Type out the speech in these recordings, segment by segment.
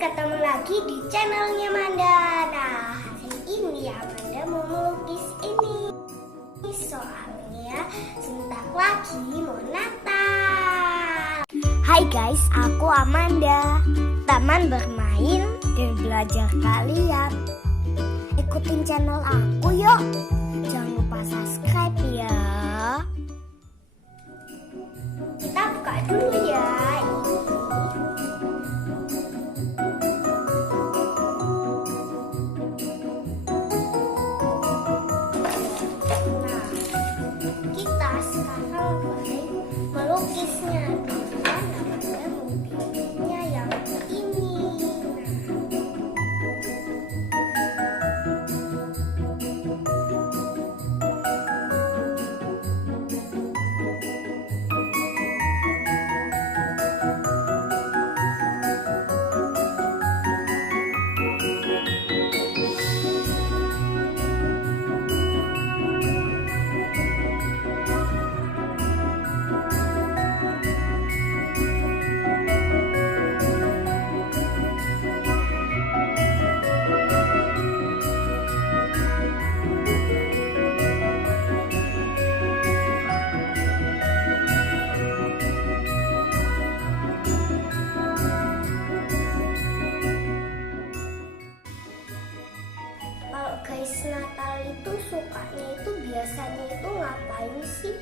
ketemu lagi di channelnya Amanda. Nah, hari ini Amanda mau melukis ini. Soalnya sebentar lagi mau Natal. Hai guys, aku Amanda, teman bermain dan belajar kalian. Ikutin channel aku yuk. Jangan lupa subscribe ya. Kita buka dulu ya. Kita sekarang mulai melukisnya. Namanya melukisnya yang ini. Kalau guys Natal itu sukanya itu biasanya itu ngapain sih?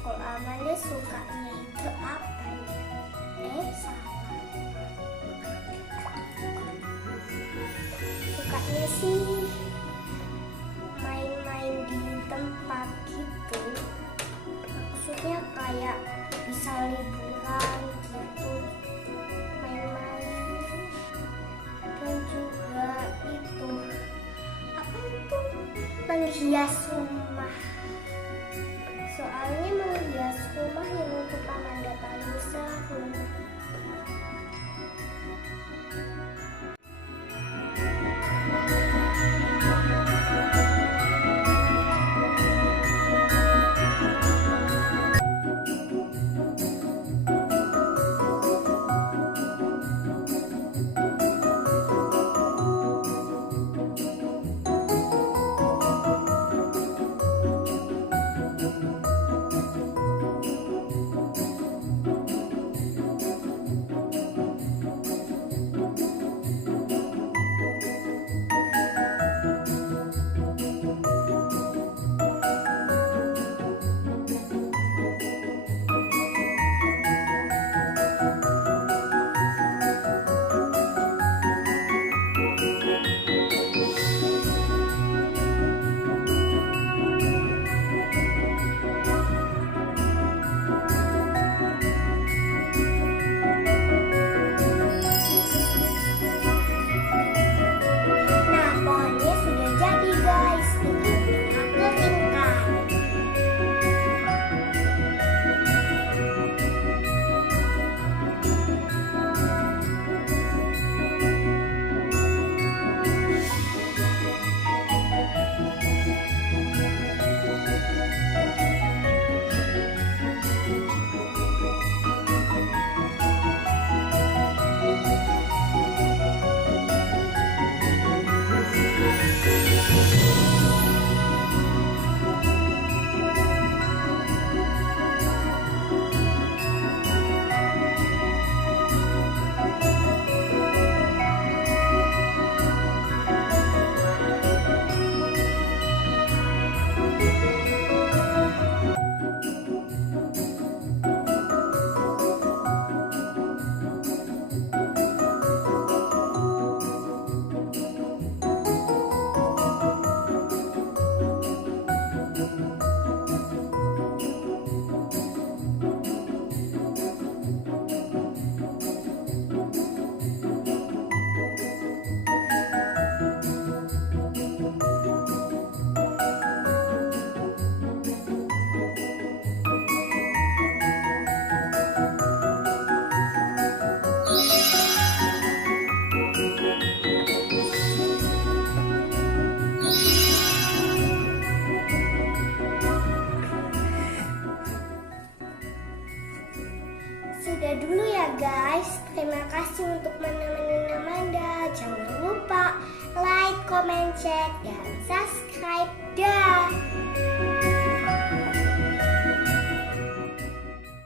Kalau Amanda sukanya itu apa ya? Salah. Sukanya sih main-main di tempat gitu. Maksudnya kayak bisa liburan gitu. Main-main. Dan juga itu apa itu menghias rumah. Soalnya menghias rumah yang untuk Amanda paling seru. guys. Terima kasih untuk Manda Manda. Jangan lupa like, comment, share, dan subscribe. Dah.